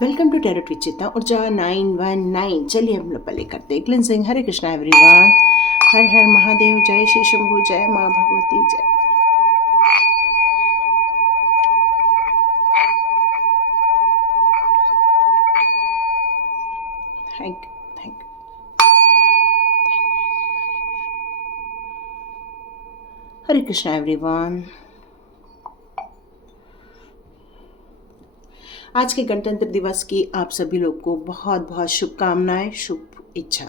Welcome to tarot विचिता ऊर्जा 919। चलिए हम लोग पहले करते हैं क्लिनजिंग। हरे कृष्णा एवरीवन, हर हर महादेव, जय श्री शंभू, जय माँ भगवती, जय। थैंक थैंक हरे कृष्णा एवरीवन। आज के गणतंत्र दिवस की आप सभी लोग को बहुत बहुत शुभकामनाएं, शुभ इच्छा।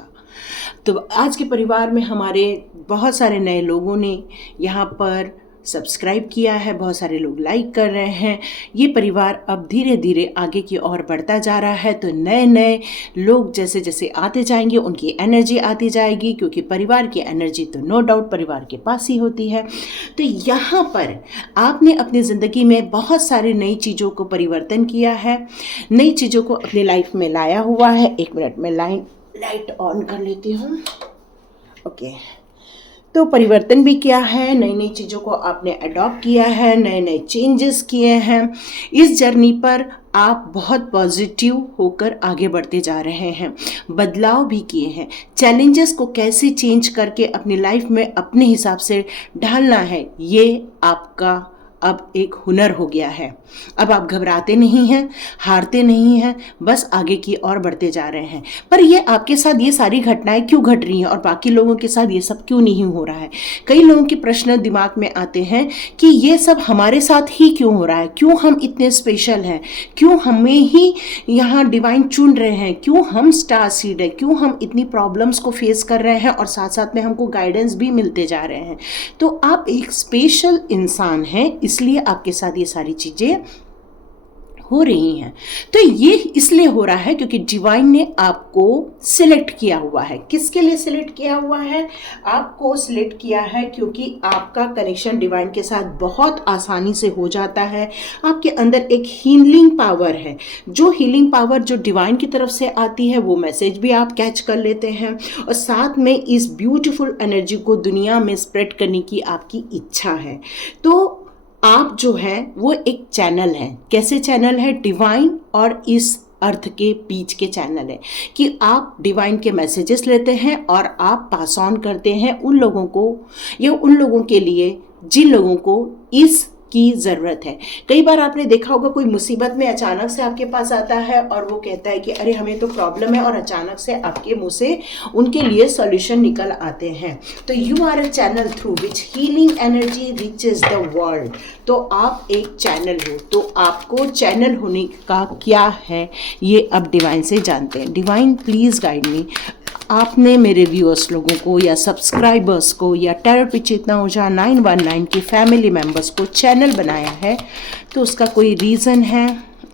तो आज के परिवार में हमारे बहुत सारे नए लोगों ने यहाँ पर सब्सक्राइब किया है, बहुत सारे लोग लाइक कर रहे हैं। ये परिवार अब धीरे धीरे आगे की ओर बढ़ता जा रहा है। तो नए नए लोग जैसे जैसे आते जाएंगे उनकी एनर्जी आती जाएगी, क्योंकि परिवार की एनर्जी तो नो डाउट परिवार के पास ही होती है। तो यहाँ पर आपने अपनी ज़िंदगी में बहुत सारी नई चीज़ों को परिवर्तन किया है, नई चीज़ों को अपनी लाइफ में लाया हुआ है। 1 मिनट में लाइट ऑन कर लेती हूँ। ओके, तो परिवर्तन भी किया है, नई नई चीज़ों को आपने अडॉप्ट किया है, नए नए चेंजेस किए हैं। इस जर्नी पर आप बहुत पॉजिटिव होकर आगे बढ़ते जा रहे हैं, बदलाव भी किए हैं। चैलेंजेस को कैसे चेंज करके अपनी लाइफ में अपने हिसाब से ढालना है, ये आपका अब एक हुनर हो गया है। अब आप घबराते नहीं हैं, हारते नहीं हैं, बस आगे की ओर बढ़ते जा रहे हैं। पर ये आपके साथ ये सारी घटनाएं क्यों घट रही हैं और बाकी लोगों के साथ ये सब क्यों नहीं हो रहा है? कई लोगों के प्रश्न दिमाग में आते हैं कि ये सब हमारे साथ ही क्यों हो रहा है, क्यों हम इतने स्पेशल हैं, क्यों हमें ही यहाँ डिवाइन चुन रहे हैं, क्यों हम स्टार सीड है, क्यों हम इतनी प्रॉब्लम्स को फेस कर रहे हैं और साथ साथ में हमको गाइडेंस भी मिलते जा रहे हैं। तो आप एक स्पेशल इंसान हैं, इसलिए आपके साथ ये सारी चीज़ें हो रही हैं। तो ये इसलिए हो रहा है क्योंकि डिवाइन ने आपको सिलेक्ट किया हुआ है। किसके लिए सिलेक्ट किया हुआ है? आपको सिलेक्ट किया है क्योंकि आपका कनेक्शन डिवाइन के साथ बहुत आसानी से हो जाता है। आपके अंदर एक हीलिंग पावर है, जो हीलिंग पावर जो डिवाइन की तरफ से आती है वो मैसेज भी आप कैच कर लेते हैं, और साथ में इस ब्यूटीफुल एनर्जी को दुनिया में स्प्रेड करने की आपकी इच्छा है। तो आप जो है वो एक चैनल है। कैसे चैनल है? डिवाइन और इस अर्थ के बीच के चैनल है कि आप डिवाइन के मैसेजेस लेते हैं और आप पास ऑन करते हैं उन लोगों को, या उन लोगों के लिए जिन लोगों को इस की ज़रूरत है। कई बार आपने देखा होगा कोई मुसीबत में अचानक से आपके पास आता है और वो कहता है कि अरे हमें तो प्रॉब्लम है, और अचानक से आपके मुंह से उनके लिए सॉल्यूशन निकल आते हैं। तो you are a channel through which healing energy reaches the world. तो आप एक चैनल हो, तो आपको चैनल होने का क्या है ये अब डिवाइन से जानते हैं। Divine please guide me. आपने मेरे व्यूअर्स लोगों को या सब्सक्राइबर्स को या टैरोट विचिता ऊर्जा 919 की फैमिली मेम्बर्स को चैनल बनाया है, तो उसका कोई रीज़न है?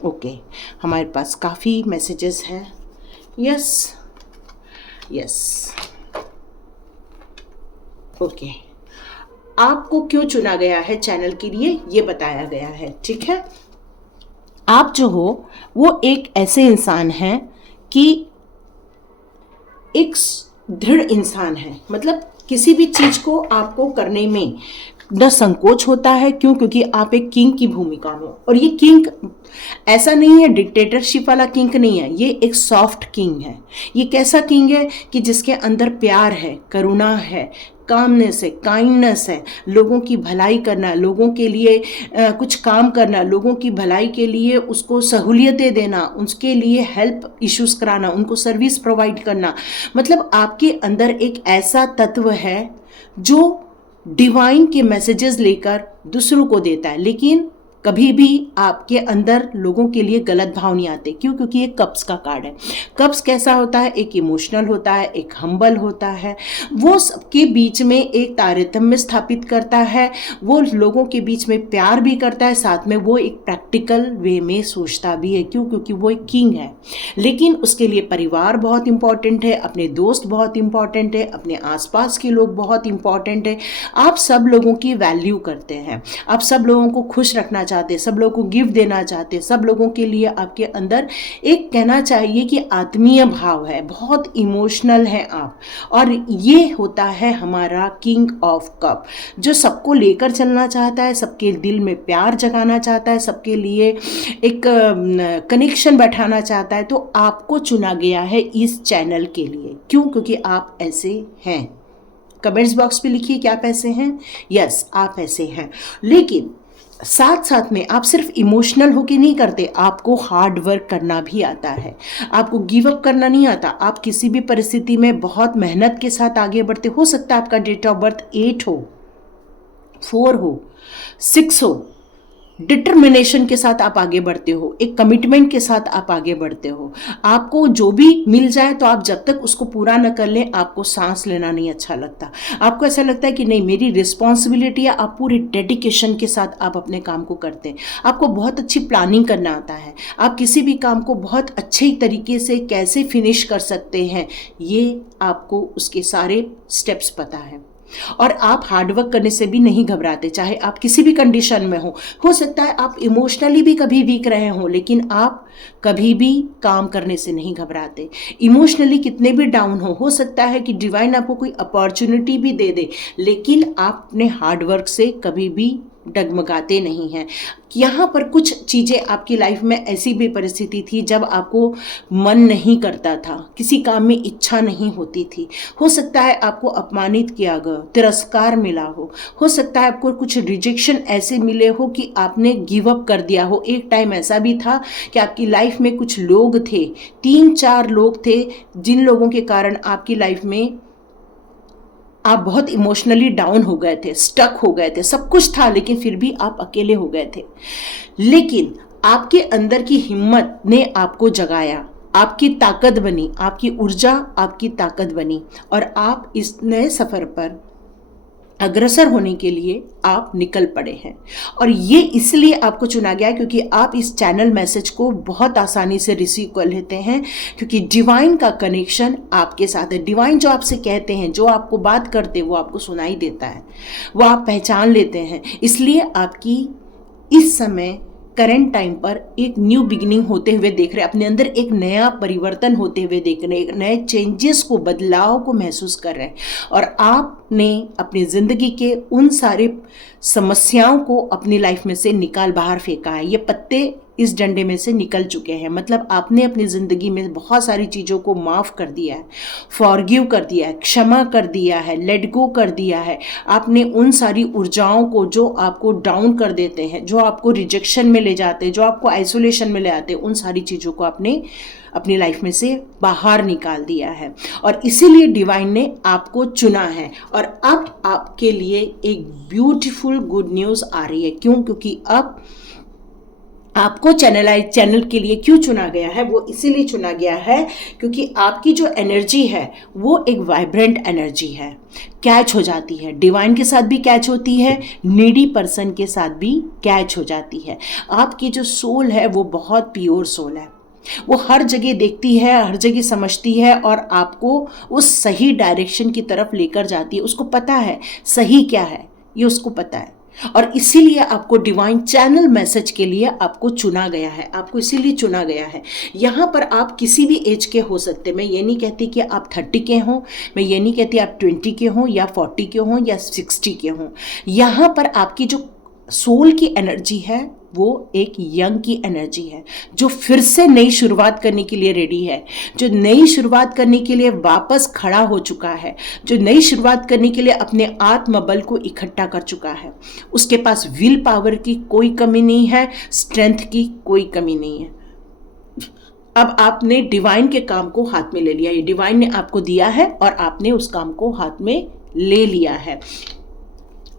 ओके, हमारे पास काफ़ी मैसेजेस हैं। यस यस, ओके, आपको क्यों चुना गया है चैनल के लिए ये बताया गया है, ठीक है। आप जो हो वो एक ऐसे इंसान हैं कि एक दृढ़ इंसान है, मतलब किसी भी चीज़ को आपको करने में न संकोच होता है। क्यों? क्योंकि आप एक किंग की भूमिका में, और ये किंग ऐसा नहीं है डिक्टेटरशिप वाला किंग नहीं है, ये एक सॉफ्ट किंग है। ये कैसा किंग है कि जिसके अंदर प्यार है, करुणा है, कामनेस है, काइंडनेस है, लोगों की भलाई करना, लोगों के लिए कुछ काम करना, लोगों की भलाई के लिए उसको सहूलियतें देना, उसके लिए हेल्प इश्यूज कराना, उनको सर्विस प्रोवाइड करना। मतलब आपके अंदर एक ऐसा तत्व है जो डिवाइन के मैसेजेस लेकर दूसरों को देता है, लेकिन कभी भी आपके अंदर लोगों के लिए गलत भाव नहीं आते। क्यों? क्योंकि ये कप्स का कार्ड है। कप्स कैसा होता है? एक इमोशनल होता है, एक हम्बल होता है, वो सबके बीच में एक तारतम्य स्थापित करता है, वो लोगों के बीच में प्यार भी करता है, साथ में वो एक प्रैक्टिकल वे में सोचता भी है। क्यों? क्योंकि वो एक किंग है। लेकिन उसके लिए परिवार बहुत इंपॉर्टेंट है, अपने दोस्त बहुत इंपॉर्टेंट है, अपने आसपास के लोग बहुत इंपॉर्टेंट है। आप सब लोगों की वैल्यू करते हैं, आप सब लोगों को खुश रखना चाहते हैं, सब लोगों को गिफ्ट देना चाहते हैं, सब लोगों के लिए आपके अंदर एक कहना चाहिए कि आत्मीय भाव है, बहुत इमोशनल है आप। और ये होता है हमारा किंग ऑफ कप, जो सबको लेकर चलना चाहता है, सबके दिल में प्यार जगाना चाहता है, सबके लिए एक कनेक्शन बैठाना चाहता है। तो आपको चुना गया है इस चैनल के लिए। क्यों? क्योंकि आप ऐसे हैं। कमेंट्स बॉक्स पे लिखिए कि आप ऐसे हैं। यस, आप ऐसे हैं। लेकिन साथ साथ में आप सिर्फ इमोशनल होके नहीं करते, आपको हार्ड वर्क करना भी आता है। आपको गिव अप करना नहीं आता। आप किसी भी परिस्थिति में बहुत मेहनत के साथ आगे बढ़ते। हो सकता है आपका डेट ऑफ बर्थ 8 हो, 4 हो, 6 हो। डिटर्मिनेशन के साथ आप आगे बढ़ते हो, एक कमिटमेंट के साथ आप आगे बढ़ते हो। आपको जो भी मिल जाए तो आप जब तक उसको पूरा न कर लें, आपको सांस लेना नहीं अच्छा लगता। आपको ऐसा लगता है कि नहीं, मेरी रिस्पॉन्सिबिलिटी है। आप पूरे डेडिकेशन के साथ आप अपने काम को करते हैं। आपको बहुत अच्छी प्लानिंग करना आता है। आप किसी भी काम को बहुत अच्छे तरीके से कैसे फिनिश कर सकते हैं, ये आपको उसके सारे स्टेप्स पता है। और आप हार्डवर्क करने से भी नहीं घबराते, चाहे आप किसी भी कंडीशन में हो सकता है आप इमोशनली भी कभी वीक रहे हों, लेकिन आप कभी भी काम करने से नहीं घबराते। इमोशनली कितने भी डाउन हो सकता है कि डिवाइन आपको कोई अपॉर्चुनिटी भी दे दे, लेकिन आप अपने हार्डवर्क से कभी भी डगमगाते नहीं हैं। यहाँ पर कुछ चीज़ें आपकी लाइफ में ऐसी भी परिस्थिति थी जब आपको मन नहीं करता था, किसी काम में इच्छा नहीं होती थी। हो सकता है आपको अपमानित किया गया, तिरस्कार मिला हो सकता है आपको कुछ रिजेक्शन ऐसे मिले हो कि आपने गिव अप कर दिया हो। एक टाइम ऐसा भी था कि आपकी लाइफ में कुछ लोग थे, 3-4 लोग थे, जिन लोगों के कारण आपकी लाइफ में आप बहुत इमोशनली डाउन हो गए थे, स्टक हो गए थे। सब कुछ था लेकिन फिर भी आप अकेले हो गए थे। लेकिन आपके अंदर की हिम्मत ने आपको जगाया, आपकी ताकत बनी, आपकी ऊर्जा आपकी ताकत बनी, और आप इस नए सफ़र पर अग्रसर होने के लिए आप निकल पड़े हैं। और ये इसलिए आपको चुना गया क्योंकि आप इस चैनल मैसेज को बहुत आसानी से रिसीव कर लेते हैं, क्योंकि डिवाइन का कनेक्शन आपके साथ है। डिवाइन जो आपसे कहते हैं, जो आपको बात करते हैं, वो आपको सुनाई देता है, वो आप पहचान लेते हैं। इसलिए आपकी इस समय करंट टाइम पर एक न्यू बिगिनिंग होते हुए देख रहे हैं, अपने अंदर एक नया परिवर्तन होते हुए देख रहे हैं, एक नए चेंजेस को, बदलाव को महसूस कर रहे हैं। और आपने अपनी ज़िंदगी के उन सारे समस्याओं को अपनी लाइफ में से निकाल बाहर फेंका है। ये पत्ते इस डंडे में से निकल चुके हैं। मतलब आपने अपनी ज़िंदगी में बहुत सारी चीज़ों को माफ़ कर दिया है, फॉरगिव कर दिया है, क्षमा कर दिया है, लेट गो कर दिया है। आपने उन सारी ऊर्जाओं को जो आपको डाउन कर देते हैं, जो आपको रिजेक्शन में ले जाते हैं, जो आपको आइसोलेशन में ले आते हैं, उन सारी चीज़ों को आपने अपनी लाइफ में से बाहर निकाल दिया है। और इसीलिए डिवाइन ने आपको चुना है। और अब आपके लिए एक ब्यूटीफुल गुड न्यूज़ आ रही है। क्यों? क्योंकि अब आपको चैनल के लिए क्यों चुना गया है? वो इसीलिए चुना गया है क्योंकि आपकी जो एनर्जी है वो एक वाइब्रेंट एनर्जी है, कैच हो जाती है। डिवाइन के साथ भी कैच होती है, नीडी पर्सन के साथ भी कैच हो जाती है। आपकी जो सोल है वो बहुत प्योर सोल है। वो हर जगह देखती है, हर जगह समझती है, और आपको उस सही डायरेक्शन की तरफ लेकर जाती है। उसको पता है सही क्या है, ये उसको पता है। और इसीलिए आपको डिवाइन चैनल मैसेज के लिए आपको चुना गया है, आपको इसीलिए चुना गया है। यहाँ पर आप किसी भी एज के हो सकते। मैं ये नहीं कहती कि आप 30 के हों, मैं ये नहीं कहती आप 20 के हों या 40 के हों या 60 के हों। यहाँ पर आपकी जो सोल की एनर्जी है वो एक यंग की एनर्जी है, जो फिर से नई शुरुआत करने के लिए रेडी है, जो नई शुरुआत करने के लिए वापस खड़ा हो चुका है, जो नई शुरुआत करने के लिए अपने आत्मबल को इकट्ठा कर चुका है। उसके पास विल पावर की कोई कमी नहीं है, स्ट्रेंथ की कोई कमी नहीं है। अब आपने डिवाइन के काम को हाथ में ले लिया, ये डिवाइन ने आपको दिया है और आपने उस काम को हाथ में ले लिया है।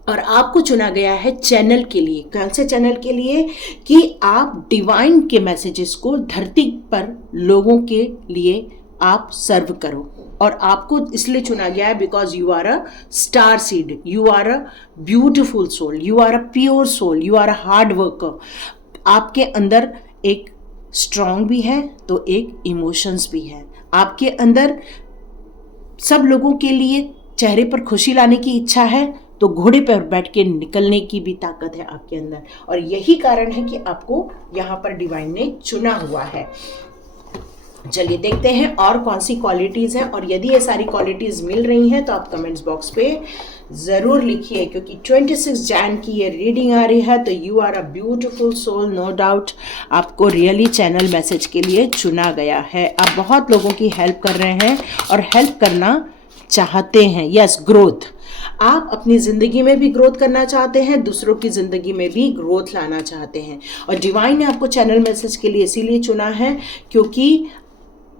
और आपको चुना गया है चैनल के लिए। कौन से चैनल के लिए? कि आप डिवाइन के मैसेजेस को धरती पर लोगों के लिए आप सर्व करो। और आपको इसलिए चुना गया है because you are a star seed, you are a beautiful soul, you are a pure soul, you are a hard worker. आपके अंदर एक स्ट्रांग भी है तो एक इमोशंस भी है। आपके अंदर सब लोगों के लिए चेहरे पर खुशी लाने की इच्छा है तो घोड़े पर बैठ के निकलने की भी ताकत है आपके अंदर, और यही कारण है कि आपको यहाँ पर डिवाइन ने चुना हुआ है। चलिए देखते हैं और कौन सी क्वालिटीज़ हैं, और यदि ये सारी क्वालिटीज़ मिल रही हैं तो आप कमेंट्स बॉक्स पे ज़रूर लिखिए, क्योंकि 26 जैन की ये रीडिंग आ रही है। तो you are a beautiful soul, no doubt आपको रियली चैनल मैसेज के लिए चुना गया है। आप बहुत लोगों की हेल्प कर रहे हैं और हेल्प करना चाहते हैं। यस, ग्रोथ, आप अपनी ज़िंदगी में भी ग्रोथ करना चाहते हैं, दूसरों की ज़िंदगी में भी ग्रोथ लाना चाहते हैं, और डिवाइन ने आपको चैनल मैसेज के लिए इसीलिए चुना है क्योंकि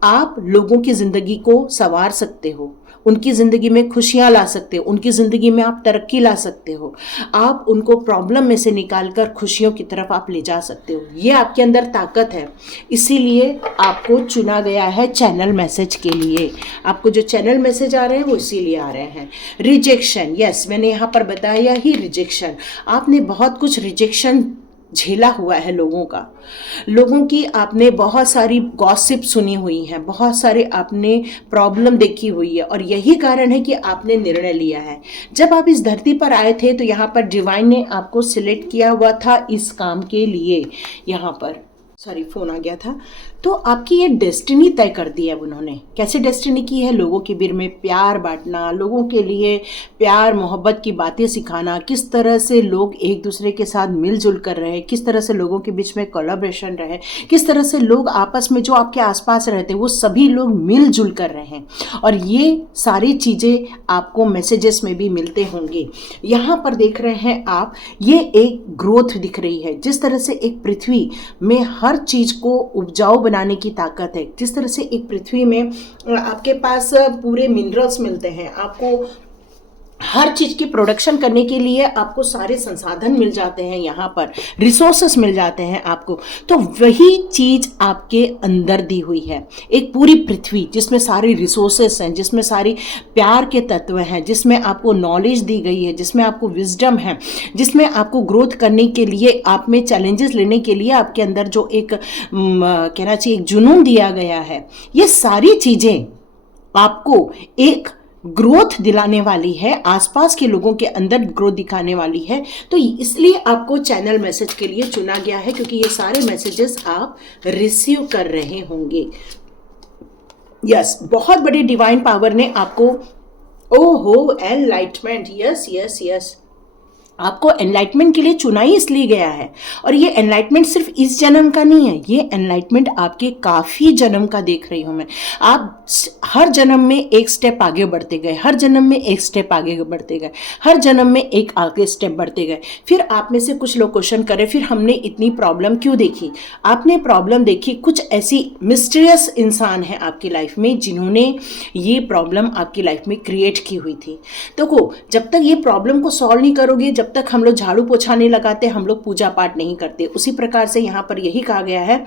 आप लोगों की ज़िंदगी को संवार सकते हो, उनकी ज़िंदगी में खुशियाँ ला सकते हो, उनकी ज़िंदगी में आप तरक्की ला सकते हो, आप उनको प्रॉब्लम में से निकालकर खुशियों की तरफ आप ले जा सकते हो। ये आपके अंदर ताकत है, इसीलिए आपको चुना गया है चैनल मैसेज के लिए। आपको जो चैनल मैसेज आ रहे हैं वो इसीलिए आ रहे हैं। रिजेक्शन, यस, मैंने यहाँ पर बताया ही रिजेक्शन। आपने बहुत कुछ रिजेक्शन झेला हुआ है लोगों की आपने बहुत सारी गॉसिप सुनी हुई है, बहुत सारे आपने प्रॉब्लम देखी हुई है, और यही कारण है कि आपने निर्णय लिया है। जब आप इस धरती पर आए थे तो यहाँ पर डिवाइन ने आपको सिलेक्ट किया हुआ था इस काम के लिए। यहाँ पर सॉरी फ़ोन आ गया था। तो आपकी ये डेस्टिनी तय कर दी है उन्होंने। कैसे डेस्टिनी की है? लोगों के बीच में प्यार बांटना, लोगों के लिए प्यार मोहब्बत की बातें सिखाना, किस तरह से लोग एक दूसरे के साथ मिलजुल कर रहे, किस तरह से लोगों के बीच में कोलैबोरेशन रहे, किस तरह से लोग आपस में जो आपके आसपास रहते हैं वो सभी लोग मिलजुल कर रहे हैं, और ये सारी चीज़ें आपको मैसेजेस में भी मिलते होंगे। यहाँ पर देख रहे हैं आप, ये एक ग्रोथ दिख रही है। जिस तरह से एक पृथ्वी में हर चीज़ को उपजाऊ बनाने की ताकत है, जिस तरह से एक पृथ्वी में आपके पास पूरे मिनरल्स मिलते हैं, आपको हर चीज़ की प्रोडक्शन करने के लिए आपको सारे संसाधन मिल जाते हैं, यहाँ पर रिसोर्सेस मिल जाते हैं आपको, तो वही चीज़ आपके अंदर दी हुई है। एक पूरी पृथ्वी जिसमें सारी रिसोर्सेस हैं, जिसमें सारी प्यार के तत्व हैं, जिसमें आपको नॉलेज दी गई है, जिसमें आपको विजडम है, जिसमें आपको ग्रोथ करने के लिए, आप में चैलेंजेस लेने के लिए आपके अंदर जो एक कहना चाहिए एक जुनून दिया गया है, ये सारी चीज़ें आपको एक ग्रोथ दिलाने वाली है, आसपास के लोगों के अंदर ग्रोथ दिखाने वाली है। तो इसलिए आपको चैनल मैसेज के लिए चुना गया है, क्योंकि ये सारे मैसेजेस आप रिसीव कर रहे होंगे। यस, बहुत बड़ी डिवाइन पावर ने आपको, ओहो, एनलाइटमेंट, यस यस यस, आपको एनलाइटमेंट के लिए चुना ही इसलिए गया है। और ये एनलाइटमेंट सिर्फ इस जन्म का नहीं है, ये एनलाइटमेंट आपके काफ़ी जन्म का देख रही हूँ मैं। आप हर जन्म में एक स्टेप आगे बढ़ते गए, हर जन्म में एक स्टेप आगे बढ़ते गए, हर जन्म में एक आगे स्टेप बढ़ते गए। फिर आप में से कुछ लोग क्वेश्चन करें, फिर हमने इतनी प्रॉब्लम क्यों देखी? आपने प्रॉब्लम देखी, कुछ ऐसी मिस्टीरियस इंसान हैं आपकी लाइफ में जिन्होंने ये प्रॉब्लम आपकी लाइफ में क्रिएट की हुई थी। देखो, जब तक ये प्रॉब्लम को सॉल्व नहीं करोगे, जब तक हम लोग झाड़ू पोछा नहीं लगाते, हम लोग पूजा पाठ नहीं करते, उसी प्रकार से यहाँ पर यही कहा गया है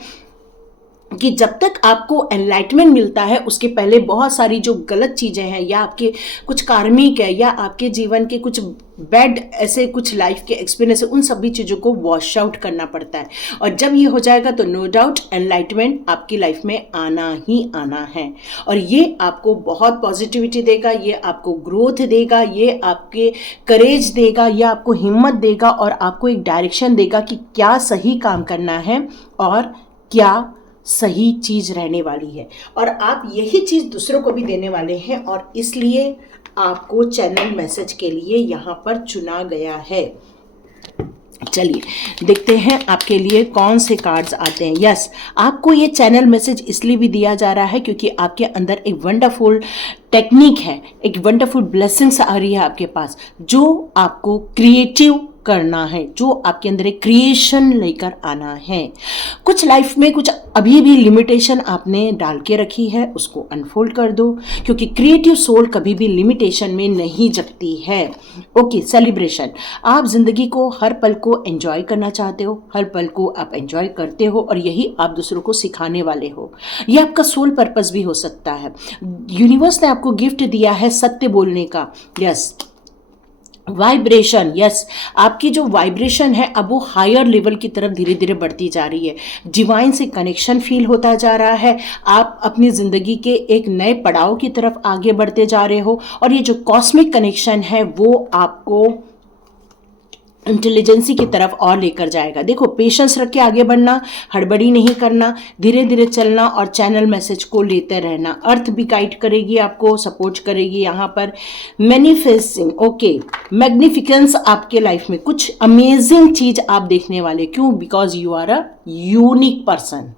कि जब तक आपको एनलाइटमेंट मिलता है, उसके पहले बहुत सारी जो गलत चीज़ें हैं, या आपके कुछ कार्मिक है, या आपके जीवन के कुछ बैड ऐसे कुछ लाइफ के एक्सपीरियंस है, उन सभी चीज़ों को वॉश आउट करना पड़ता है। और जब ये हो जाएगा तो नो डाउट एनलाइटमेंट आपकी लाइफ में आना ही आना है, और ये आपको बहुत पॉजिटिविटी देगा, ये आपको ग्रोथ देगा, ये आपके करेज देगा, ये आपको हिम्मत देगा, और आपको एक डायरेक्शन देगा कि क्या सही काम करना है और क्या सही चीज़ रहने वाली है। और आप यही चीज़ दूसरों को भी देने वाले हैं, और इसलिए आपको चैनल मैसेज के लिए यहाँ पर चुना गया है। चलिए देखते हैं आपके लिए कौन से कार्ड्स आते हैं। यस, आपको ये चैनल मैसेज इसलिए भी दिया जा रहा है क्योंकि आपके अंदर एक वंडरफुल टेक्निक है, एक वंडरफुल ब्लेसिंग्स आ रही है आपके पास, जो आपको क्रिएटिव करना है, जो आपके अंदर एक क्रिएशन लेकर आना है। कुछ लाइफ में कुछ अभी भी लिमिटेशन आपने डाल के रखी है, उसको अनफोल्ड कर दो, क्योंकि क्रिएटिव सोल कभी भी लिमिटेशन में नहीं जगती है। ओके, सेलिब्रेशन, आप जिंदगी को हर पल को एंजॉय करना चाहते हो, हर पल को आप एंजॉय करते हो, और यही आप दूसरों को सिखाने वाले हो। यह आपका सोल पर्पस भी हो सकता है। यूनिवर्स ने आपको गिफ्ट दिया है सत्य बोलने का। यस, वाइब्रेशन, यस, आपकी जो वाइब्रेशन है अब वो हायर लेवल की तरफ धीरे धीरे बढ़ती जा रही है। डिवाइन से कनेक्शन फील होता जा रहा है। आप अपनी ज़िंदगी के एक नए पड़ाव की तरफ आगे बढ़ते जा रहे हो, और ये जो कॉस्मिक कनेक्शन है वो आपको इंटेलिजेंसी की तरफ और लेकर जाएगा। देखो, पेशेंस रख के आगे बढ़ना, हड़बड़ी नहीं करना, धीरे धीरे चलना और चैनल मैसेज को लेते रहना। अर्थ भी गाइड करेगी, आपको सपोर्ट करेगी। यहाँ पर मैनिफेस्टिंग, ओके, मैग्निफिकेंस आपके लाइफ में कुछ अमेजिंग चीज आप देखने वाले। क्यों? Because you are a unique person,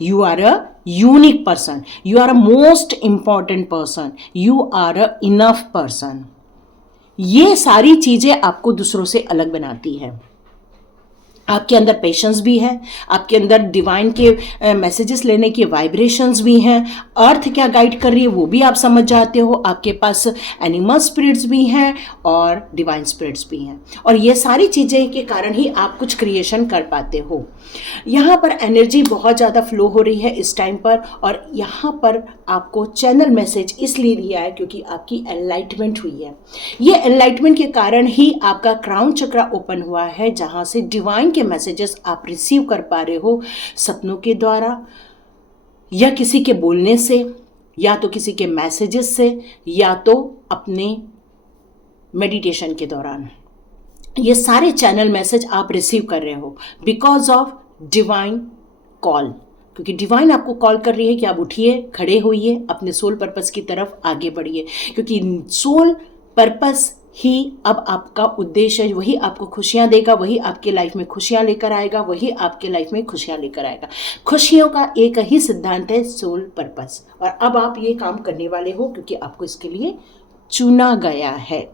you are a unique person, you are a most important person, you are a enough person। ये सारी चीजें आपको दूसरों से अलग बनाती है। आपके अंदर पेशेंस भी है, आपके अंदर डिवाइन के मैसेजेस लेने की वाइब्रेशंस भी हैं। अर्थ क्या गाइड कर रही है वो भी आप समझ जाते हो। आपके पास एनिमल स्पिरिट्स भी हैं और डिवाइन स्पिरिट्स भी हैं, और ये सारी चीज़ें के कारण ही आप कुछ क्रिएशन कर पाते हो। यहाँ पर एनर्जी बहुत ज़्यादा फ्लो हो रही है इस टाइम पर, और यहाँ पर आपको चैनल मैसेज इसलिए दिया है क्योंकि आपकी एनलाइटमेंट हुई है। ये एनलाइटमेंट के कारण ही आपका क्राउन चक्रा ओपन हुआ है, जहाँ से डिवाइन के मैसेजेस आप रिसीव कर पा रहे हो, सपनों के द्वारा, या किसी के बोलने से, या तो किसी के मैसेजेस से, या तो अपने मेडिटेशन के दौरान। ये सारे चैनल मैसेज आप रिसीव कर रहे हो बिकॉज ऑफ डिवाइन कॉल, क्योंकि डिवाइन आपको कॉल कर रही है कि आप उठिए, खड़े होइए, अपने सोल पर्पस की तरफ आगे बढ़िए, क्योंकि सोल पर्पस ही अब आपका उद्देश्य है। वही आपको खुशियां देगा, वही आपके लाइफ में खुशियां लेकर आएगा, वही आपके लाइफ में खुशियां लेकर आएगा। खुशियों का एक ही सिद्धांत है, सोल पर्पस, और अब आप ये काम करने वाले हो क्योंकि आपको इसके लिए चुना गया है।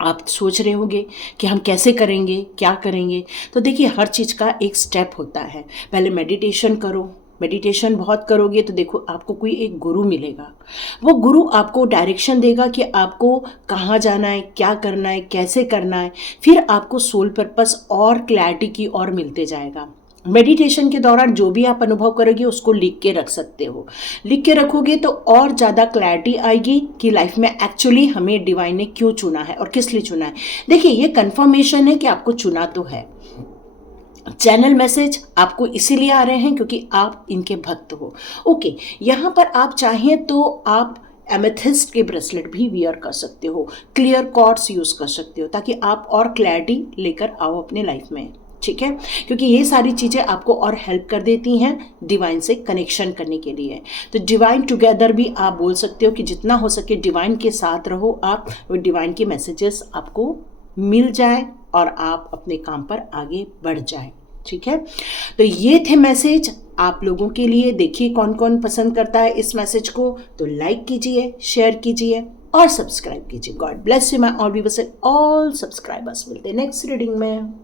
आप सोच रहे होंगे कि हम कैसे करेंगे, क्या करेंगे, तो देखिए, हर चीज़ का एक स्टेप होता है। पहले मेडिटेशन करो, मेडिटेशन बहुत करोगे तो देखो आपको कोई एक गुरु मिलेगा। वो गुरु आपको डायरेक्शन देगा कि आपको कहाँ जाना है, क्या करना है, कैसे करना है। फिर आपको सोल पर्पस और क्लैरिटी की ओर मिलते जाएगा। मेडिटेशन के दौरान जो भी आप अनुभव करोगे उसको लिख के रख सकते हो। लिख के रखोगे तो और ज़्यादा क्लैरिटी आएगी कि लाइफ में एक्चुअली हमें डिवाइन ने क्यों चुना है और किस लिए चुना है। देखिए, ये कंफर्मेशन है कि आपको चुना तो है। चैनल मैसेज आपको इसीलिए आ रहे हैं क्योंकि आप इनके भक्त हो। ओके, यहाँ पर आप चाहें तो आप एमेथिस्ट के ब्रेसलेट भी वियर कर सकते हो, क्लियर कॉर्ड्स यूज़ कर सकते हो, ताकि आप और क्लैरिटी लेकर आओ अपने लाइफ में। ठीक है, क्योंकि ये सारी चीज़ें आपको और हेल्प कर देती हैं डिवाइन से कनेक्शन करने के लिए। तो डिवाइन टुगेदर भी आप बोल सकते हो कि जितना हो सके डिवाइन के साथ रहो आप, वो डिवाइन के मैसेजेस आपको मिल जाए और आप अपने काम पर आगे बढ़ जाए। ठीक है, तो ये थे मैसेज आप लोगों के लिए। देखिए कौन कौन पसंद करता है इस मैसेज को, तो लाइक कीजिए, शेयर कीजिए और सब्सक्राइब कीजिए। God bless you my all viewers and all subscribers. मिलते हैं नेक्स्ट रीडिंग में।